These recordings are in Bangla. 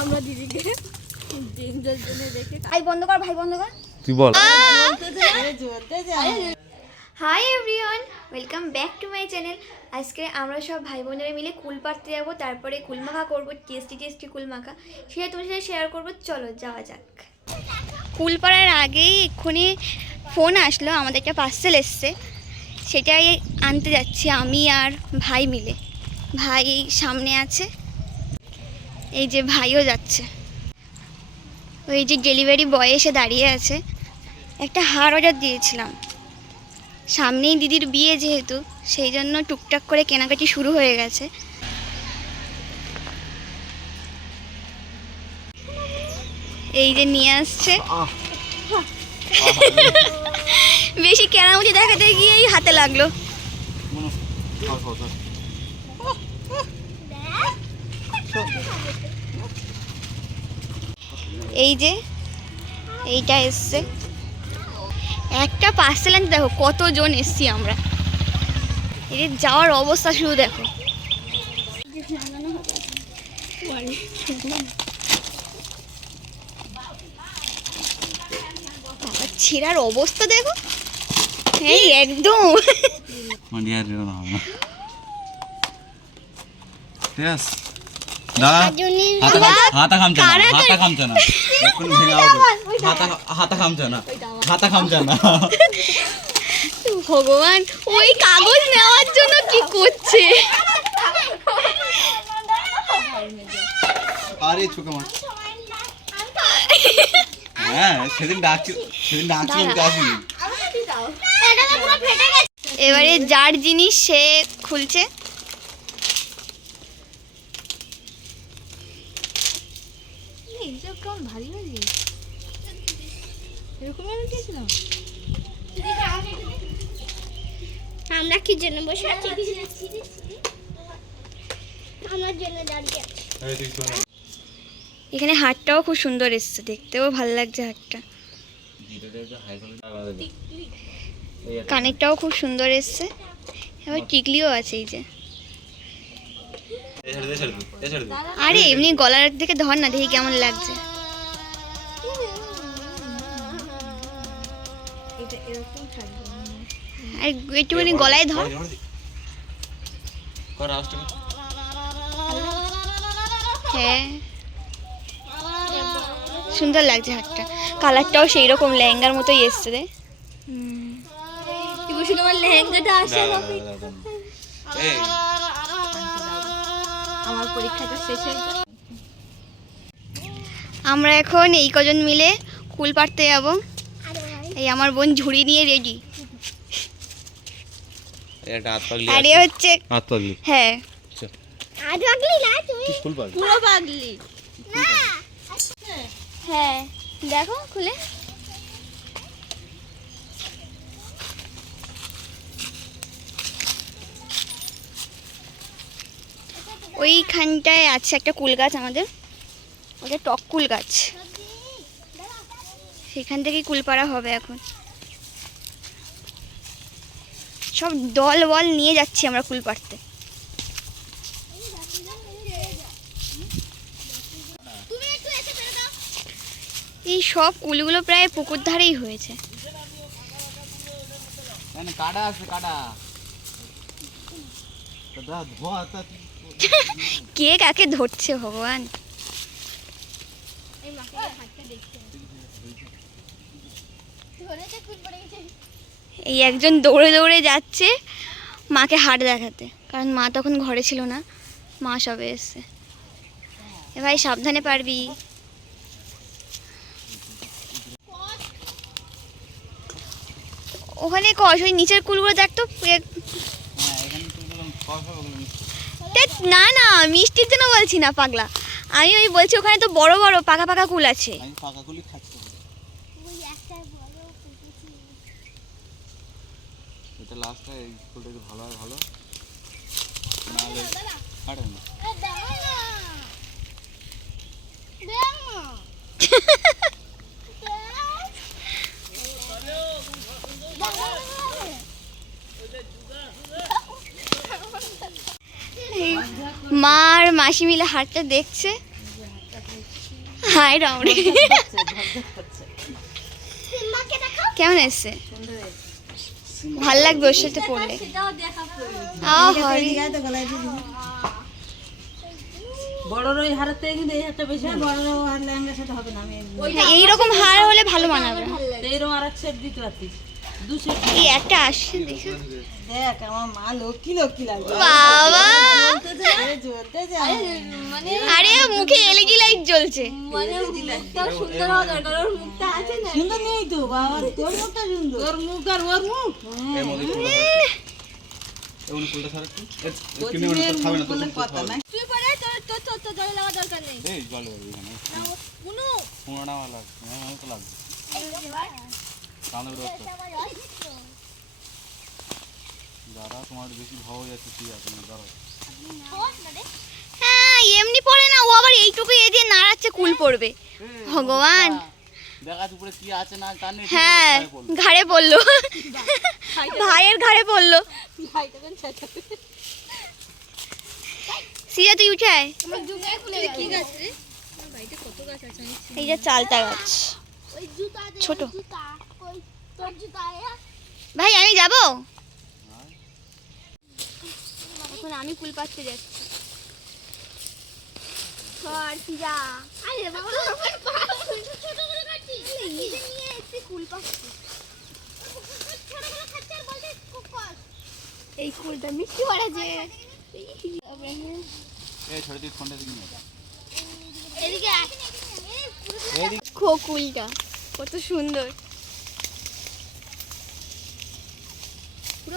আমরা দিদিকে ডেঞ্জার জন্য রেখে ভাই বন্ধ কর ভাই বন্ধ কর। তুই বল। Hi everyone welcome back to my channel আজকে আমরা সব ভাই বোনেরা মিলে কুল পাড়তে যাব তারপরে কুলমাখা করব টেস্টি টেস্টি কুলমাখা সেটা তোমার সাথে শেয়ার করব চলো যাওয়া যাক। কুল পাড়ার আগেই এক্ষুনি ফোন আসলো আমাদের একটা পার্সেল এসছে। সেটাই আনতে যাচ্ছি আমি আর ভাই মিলে। ভাই সামনে আছে। এই যে ভাইও যাচ্ছে। ওই যে ডেলিভারি বয় এসে দাঁড়িয়ে আছে। একটা হার অর্ডার দিয়েছিলাম। সামনেই দিদির বিয়ে যেহেতু, সেই জন্য টুকটাক করে কেনাকাটি শুরু হয়ে গেছে। এই যে নিয়ে আসছে। বেশি কেনামুচি দেখাতে গিয়েই হাতে লাগল। এই যে, এইটা এসছে। একটা পার্সেল আনতে দেখো, কতজন এসছি আমরা। এদের যাওয়ার অবস্থা শুধু দেখো। ছেঁড়ার অবস্থা দেখো। এই একদম। ঠিক আছে দাঁড়া হাতা খামছে না হাতা খামছে না এক্ষুনি ভেঙে হাতা হাতা খামছে না হাতা খামছে না ভগবান ওই কাগজ নেওয়ার জন্য কি করছে আরে হ্যাঁ সেদিন ডাকছি সেদিন আসিনি এবারে যার জিনিস সে খুলছে কেমন ভারী ভারী এরকম আমি দিয়েছিলাম আমরা কি জন্য বসে আছি? আমার জন্য দাঁড়িয়ে আছি। এখানে হাটটাও খুব সুন্দর এসছে দেখতেও ভালো লাগছে হাটটা। কানেরটাও খুব সুন্দর এসছে। এবার টিকলিও আছে এই যে। আরে এমনি গলার দিকে ধর না দেখি কেমন লাগছে আর একটুখানি গলায় ধর। হ্যাঁ সুন্দর লাগছে হাটটা কালারটাও সেই রকম লেহেঙ্গার মতোই এসছে রে লেহেঙ্গাটা আসে আমার পরীক্ষাটা শেষ। হয়ে আমরা এখন এই কজন মিলে কুল পাড়তে যাব। এই আমার বোন ঝুড়ি নিয়ে রেডি আর হচ্ছে হ্যাঁ। পুরো পাগলি। হ্যাঁ দেখো খুলে। ওইখানটায় আছে একটা কুল গাছ আমাদের। ওটা টক কুল গাছ। সেখান থেকেই কুল পাড়া হবে এখন। সব দল বল নিয়ে যাচ্ছি আমরা কুল পাড়তে। এই সব কুলগুলো প্রায় পুকুর ধারেই হয়েছে। মানে কাটা আছে, কাটা। কে কাকে ধরছে ভগবান? এই একজন দৌড়ে দৌড়ে যাচ্ছে মাকে হাট দেখাতে। কারণ মা তখন ঘরে ছিল না মা সবে এসছে। এ ভাই সাবধানে পারবি। ওখানে কস ওই নিচের কুলগুলো দেখ তো এ- হ্যাঁ এখানে তো বললাম কফা বললাম ধ্যাৎ, না না মিষ্টির জন্য বলছি না পাগলা। আমি ওই বলছি ওখানে তো বড় বড় পাকা পাকা কুল আছে। আমি পাকাগুলি খাচ্ছি ওই একটা বড় কুকুরছি এটা লাস্টে এই ফুলটা একটু ভালো হয় ভালো নাহলে কাটে না এ দাও না দাও না এই মা আর মাসি মিলে হাটটা দেখছে। হাই রাউন্ড কেমন এসছে ভালো লাগবে ওর সাথে পড়লে। হ্যাঁ, এইরকম হার হলে ভালো মানাবে। এইরকম আর এক সেট দিতে পারতিস। এই একটা আসছে দেখো। দেখ আমার মা লক্ষ্মী লক্ষ্মী লাগবে বাবা! জোরতে যায় আরে মুখে এলইডি লাইট জ্বলছে। মানে মুখটাও সুন্দর হওয়া দরকার ওর মুখটা আছে না। সুন্দর নেই তো বাবা তোর মুখটা সুন্দর। তোর মুখ আর ওর মুখ? এই মধ্যে ফুলটা এমন ফুলটা ছাড়া একটু। কিনে মানে খাবে না তো ফুলের না তুই পরে তোর তোর তোর তোর জল লাগা দরকার নেই। এই জল দেবে এখানে। মুনু পনেরোটা আমার লাগবে তো লাগবে যারা তোমার বেশি হয়ে যাচ্ছে ঠিক আছে দাঁড়াও। হ্যাঁ এমনি পড়ে না ও আবার এইটুকু এ দিয়ে নাড়াচ্ছে কুল পড়বে। ভগবান। দেখা যাচ্ছে উপরে কি আছে না তার নেই হ্যাঁ ঘাড়ে পড়ল। ভাইয়ের ঘাড়ে পড়ল। সিয়া তুই উঠে আয়। এই যে চালতা গাছ। ওই জুতা দে ছোট। ভাই আমি যাব? এখন আমি কুল পাড়তে যাচ্ছি। আমার পা ছোট করে কাটছি। এই যে পাচ্ছি ছোট করে খাচ্ছে আর বলতে কুকস এই কুলটা মিষ্টি পড়া যে এই ছেড়ে দিই ফোনটা দিন এদিকে আয়। এই পুরো খো কুলটা কত সুন্দর পুরো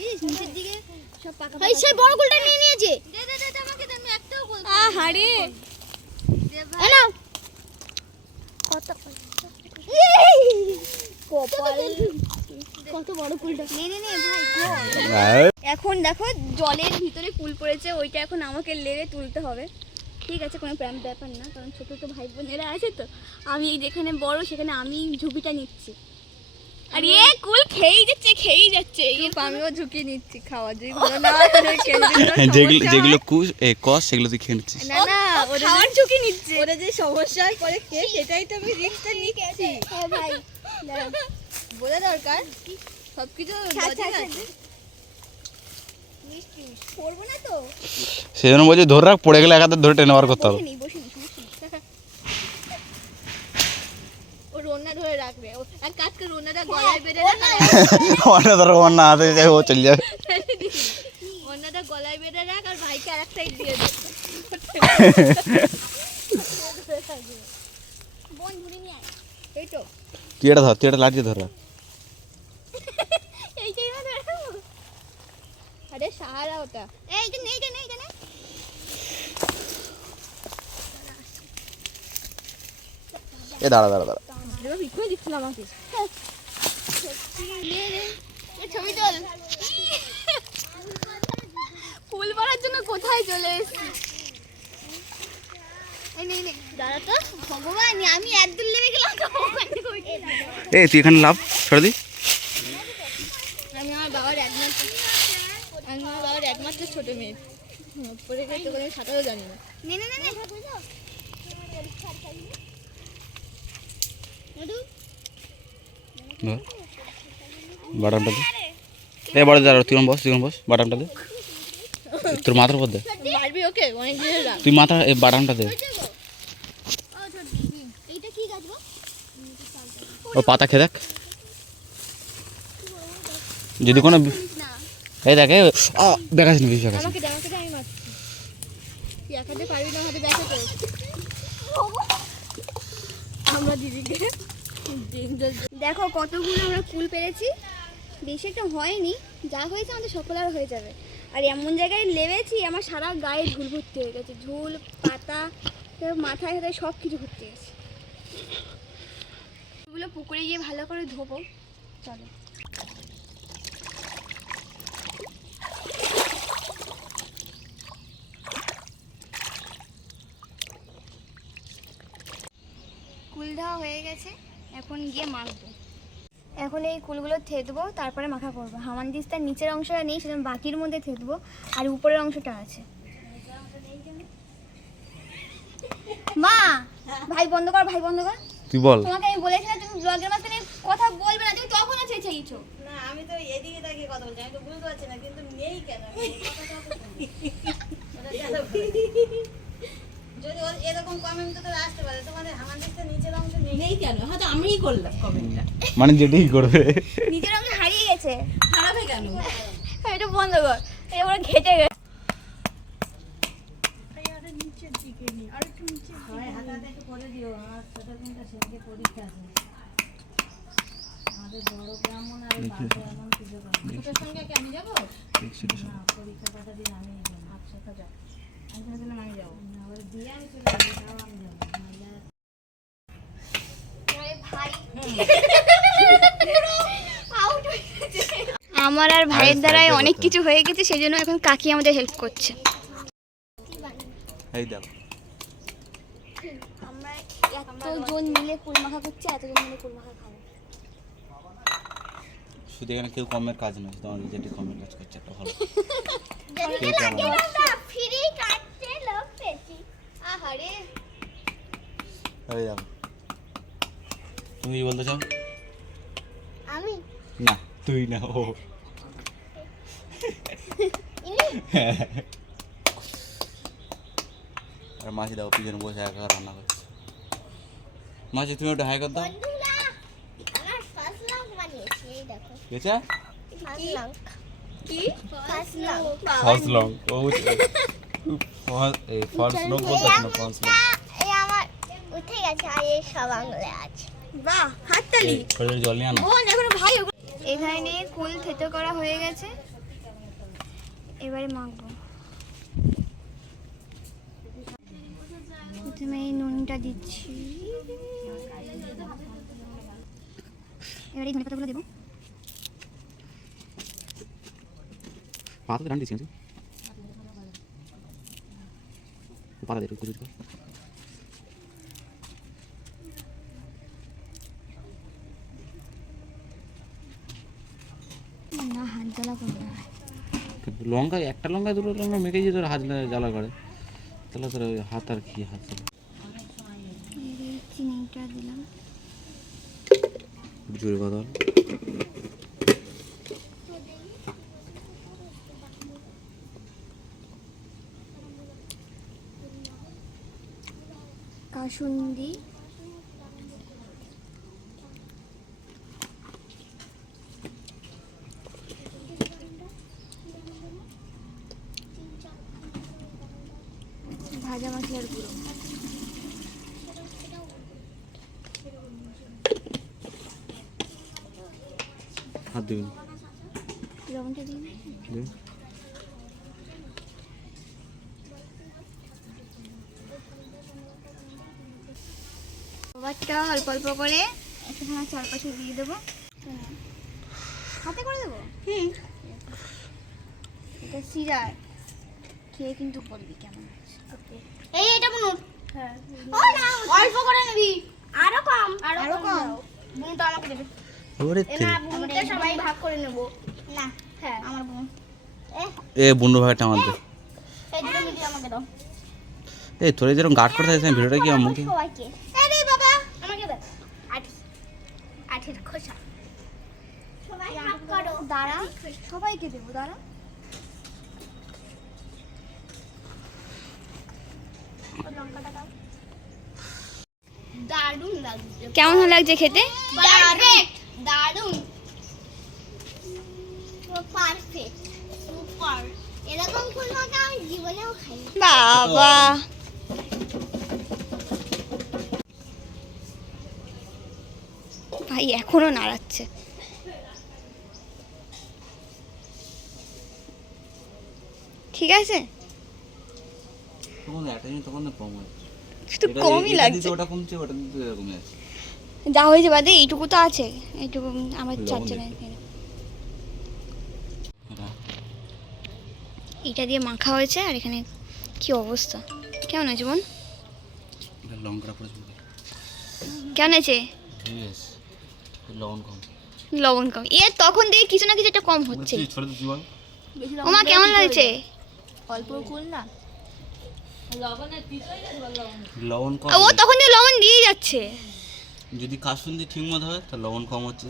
দিস নিচের দিকে সব পাকা এই সেই বড় কুলটা নিয়ে নিয়েছে। দে দে দে দে, আমাকে দে, আমি একটাও বলব আ হাড়ে দে ভাই। না কত কত বড় কুলটা নে নে নে ভাই এখন দেখো জলের ভিতরে কুল পড়েছে ওইটা এখন আমাকে লেগে তুলতে হবে। ঠিক আছে কোনো প্যাম ব্যাপার না কারণ ছোটো তো ভাই বোনেরা আছে তো। আমি যেখানে বড় সেখানে আমি ঝুঁকিটা নিচ্ছি। আর এ কুল খেয়েই যাচ্ছে খেয়েই যাচ্ছে আমিও ঝুঁকি নিচ্ছি খাওয়া যদি ভালো না হয় তাহলে খেয়ে যদি যেগুলো যেগুলো কুশ এ কস সেগুলো তুই খেয়ে নিচ্ছিস। না না খাওয়ার ঝুঁকি নিচ্ছে। ওরা যে সমস্যা পরে খেয়ে সেটাই তো আমি রিস্কটা নিচ্ছি। হ্যাঁ ভাই। বোঝা দরকার সবকিছু আছে পড়ব না তো? সেই জন্য বলছি ধরে রাখ পড়ে গেলে একাদের ধরে টেনে বার করতে হবে। বসে নি বসে নি সমস্যা নেই। ও রোনা ধরে রাখবে ও এক কাজ করে রোনাটা গলায় বেঁধে রাখ আর অনেক ধর আমার না হাতে যাই ও চলে যাবে অন্যটা গলায় বেঁধে রাখ আর ভাইকে আর এক সাইড দিয়ে দে বোন ধরে নিয়ে আয় এই তো তুই এটা ধর তুই এটা লাঠি ধর রাখ এইটাই না ধরে আরে সাহারা ওটা এইটা নেই এটা নেই এটা নেই এ দাঁড়া দাঁড়া দাঁড়া এবার বিক্ষুই দিচ্ছিল আমাকে। এ ছবি তোল। ফুল পড়ার জন্য কোথায় চলে এসেছি? এই তুই এখানে লাভ ছেড়ে দি। আমি আমার বাবার একমাত্র আমি আমার বাবার একমাত্র ছোট মেয়ে। পরে সাঁতারও জানি না নে নে নে নে ধর বাটামটা দে। এ বড় দাঁড়া তুই বস তুই বস বাটামটা দে। তোর মাথার উপর দে। তুই মাথা এ বাটামটা দে। ও পাতা খেয়ে দেখ। যদি কোনো এই দেখ এই দেখাস নি বেশি দেখাস আমাকে দে আমি মারছি। তুই এক পারবি না হাতে ব্যাকে তো আমরা দেখো কতগুলো আমরা কুল পেরেছি। বেশি একটা হয়নি। যা হয়েছে আমাদের সকল আর হয়ে যাবে। আর এমন জায়গায় লেবেছি, আমার সারা গায়ে ঝুল ভর্তি হয়ে গেছে। ঝুল পাতা মাথায় হাতে সব কিছু ঘুরতে গেছে এগুলো পুকুরে গিয়ে ভালো করে ধোবো। চলো। দেওয়া হয়ে গেছে। এখন গিয়ে মাখবো। এখন এই কুলগুলো থেতবো তারপরে মাখা করব। হামানদিস্তার নিচের অংশটা নেই সেজন্য বাকির মধ্যে থেতবো আর উপরের অংশটা আছে। মা ভাই বন্ধ কর ভাই বন্ধ কর। তুই বল। তোমাকে আমি বলেছিলাম তুমি ব্লগের মাঝখানে কথা বলবে না তুমি তখনও চেয়েছো না আমি তো এদিকে তাকিয়ে কথা বলছি আমি তো বুঝতে পারছি না কিন্তু নেই কেন? ওটা জানো কি? যদি ওর এরকম কমেন্ট তো আসতে পারে। তোমাদের আমাদের তো নিচের অংশ নেই। নেই কেন? হয়তো আমিই করলাম কমেন্টটা মানে যেটাই করবে। নিজের অংশ হারিয়ে গেছে। খারাপে কেন? এটা বন্ধ কর। এবার ঘেটে গেছে। হয় পরীক্ষা যাব? না পরীক্ষা কটা দিন আমি যাব একসাথে আমার আর ভাইয়ের দ্বারাই অনেক কিছু হয়ে গেছে সেই জন্য এখন কাকি আমাদের হেল্প করছে। এই দেখ আমরা এতজন মিলে কুল মাখা করছি এতজন মিলে কুল মাখা খাব শুধু এখানে কেউ কমের কাজ নয় তোমার যেটি কমের কাজ করছে একটা ভালো। কেউ এই দেখো। তুমি কি বলতে চাও? আমি? না তুই না ও। আর মাছি দেখো পিছনে বসে একা রান্না করছে। মাছি তুমি ওটা হাই কর দাও। এই দেখো লং কি ফার্স্ট লং ফলস লং ও এই লং বলতে না ফলস লং এই আমার উঠে গেছে আর এই সব আঙুলে আছে বাহ হাততালি শরীরে জল নিয়ে আনো বোন এখন ভাই এখানে কুল থেতো করা হয়ে গেছে এবারে মাখবো প্রথমে এই নুনটা দিচ্ছি। এবারে এই ধনে পাতাগুলো দেবো। না হাত জ্বালা করবে না। লঙ্কা একটা লঙ্কা দুটো লঙ্কা মেখে দিয়ে তোর হাত জ্বালা করে। তাহলে তোর ওই হাত আর কি হাত জোরে কথা বল। কাসুন্দি ভাজা মশলার গুঁড়ো হাত দিবি না। লবণটা দিন খাবারটা অল্প অল্প করে একটুখানি চারপাশে দিয়ে দেবো। হাতে করে দেবো? হুম। এটা সিরার। খেয়ে কিন্তু বলবি কেমন আছে এই এটা বুনুর। ও না অল্প করে নিবি। আরও কম। আরও কম? বুনুটা আমাকে দেবে। না বুনুটা সবাই ভাগ করে নেব। না হ্যাঁ। আমার বোন। এ। এ বন্ধু ভাইটা আমার দে। এই দুটো আমাকে দাও। এই তোর যেরকম গার্ড করতে চাইছিস ভিডিওটা কি আমার মুখে সবাইকে। আমাকে দাও আঠি আঠির খোসা। সবাই ভাগ করো। দাঁড়া। সবাইকে দেবো দাঁড়া। লঙ্কাটা দাও দারুণ লাগছে। কেমন লাগছে খেতে? পারফেক্ট দারুণ! পারফেক্ট সুপার এরকম ফুল মাখা আমি জীবনেও খাইনি। বাবা! ভাই এখনও নাড়াচ্ছে। ঠিক আছে? শুধু কমই লাগছে। যা হয়েছে বাদে এইটুকু তো আছে। এইটুকু আমার চারজনের এটা। দিয়ে মাখা হয়েছে আর এখানে কি অবস্থা? কেমন আছে বোন? লঙ্কা কেমন আছে লবণ কম। লবণ কম। এ তখন দিয়ে কিছু না কিছু একটা কম হচ্ছে। ছোট বেশি ওমা কেমন লাগছে? অল্প কুল না? লবণ। কম। ও তখন দিয়ে লবণ দিয়ে যাচ্ছে। যদি কাসুন্দি ঠিক মতো হয় তাহলে লবণ কম হচ্ছে।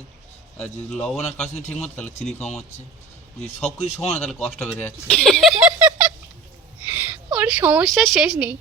আর যদি লবণ আর কাসুন্দি ঠিক মতো তাহলে চিনি কম হচ্ছে। যদি সব কিছু সমান তাহলে কষ্ট বেড়ে যাচ্ছে। ওর সমস্যা শেষ নেই।